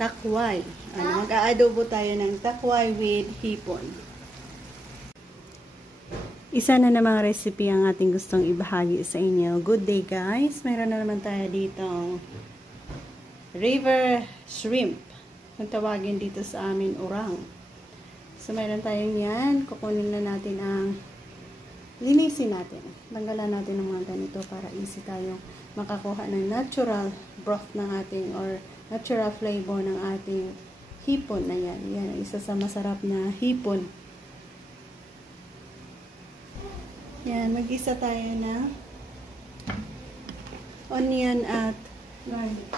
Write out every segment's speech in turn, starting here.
takway. Mag-aadobo tayo ng takway with hipon. Isa na namang recipe ang ating gustong ibahagi sa inyo. Good day guys! Mayroon na naman tayo dito river shrimp. Kung tawagin dito sa amin, urang. So mayroon tayong yan. Kukunin na natin ang linisin natin. Tanggalan natin ang mga ganito para easy tayong makakuha ng natural broth ng ating or natural flavor ng ating hipon na yan. Yan ang isa sa masarap na hipon. Yan, mag-isa tayo na onion at garlic.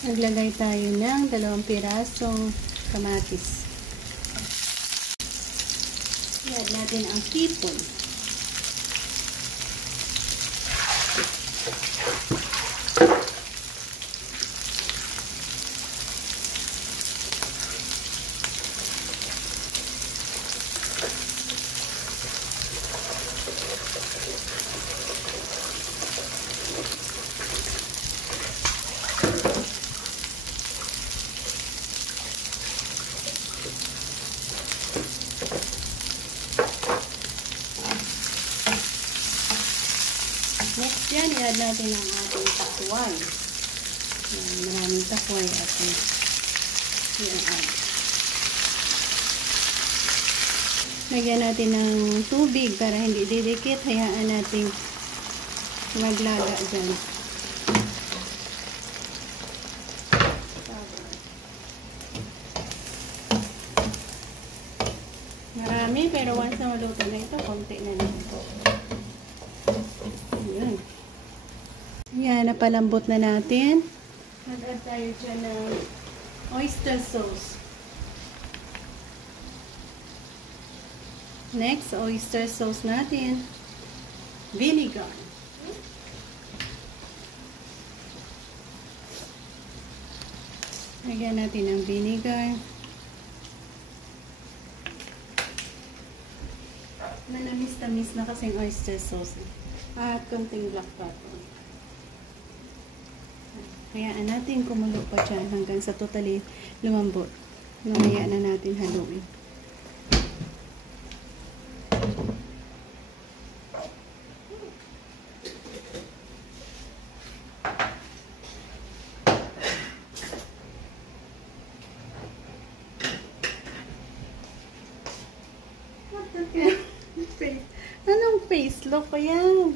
Naglagay tayo ng 2 pirasong kamatis. I-add natin ang hipon. Next yan, i-add natin ang ating takway. Maraming takway at i-add. Lagyan natin ng tubig para hindi didikit. Hayaan natin maglaga dyan. Marami, pero once na maluto na ito, konti na lang ito. Yan, napalambot na natin. Mag-add tayo dyan ng oyster sauce. Next, oyster sauce natin. Vinegar. Lagyan natin ng vinegar. Manamis-tamis na kasing oyster sauce. At konting black pepper. Hayaan natin kumulo pa dyan hanggang sa totally lumambot. Mamaya na natin haluin. Anong face look pa yan?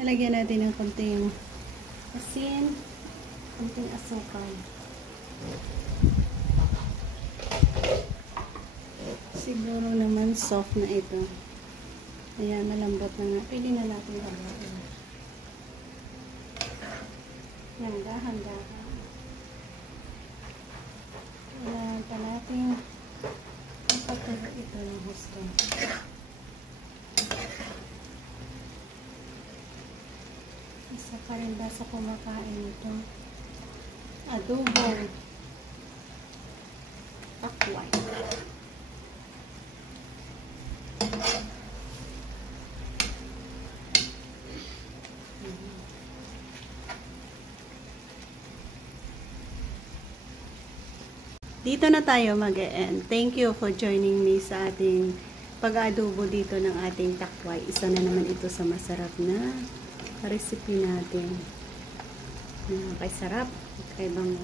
Nalagyan natin ng konting asin, konting asukal. Siguro naman soft na ito. Ayan, malambot na nga. Pwede na natin haluin. Yan, dahan-dahan. Kailangan pa natin ipatulo ito ng husto. Isa pa rin ba sa kumakain ito? adobong takway. Dito na tayo mag-e-end. Thank you for joining me sa ating pag-adobo dito ng ating takway. Isa na naman ito sa masarap na recipe natin. Napakasarap. Kaibang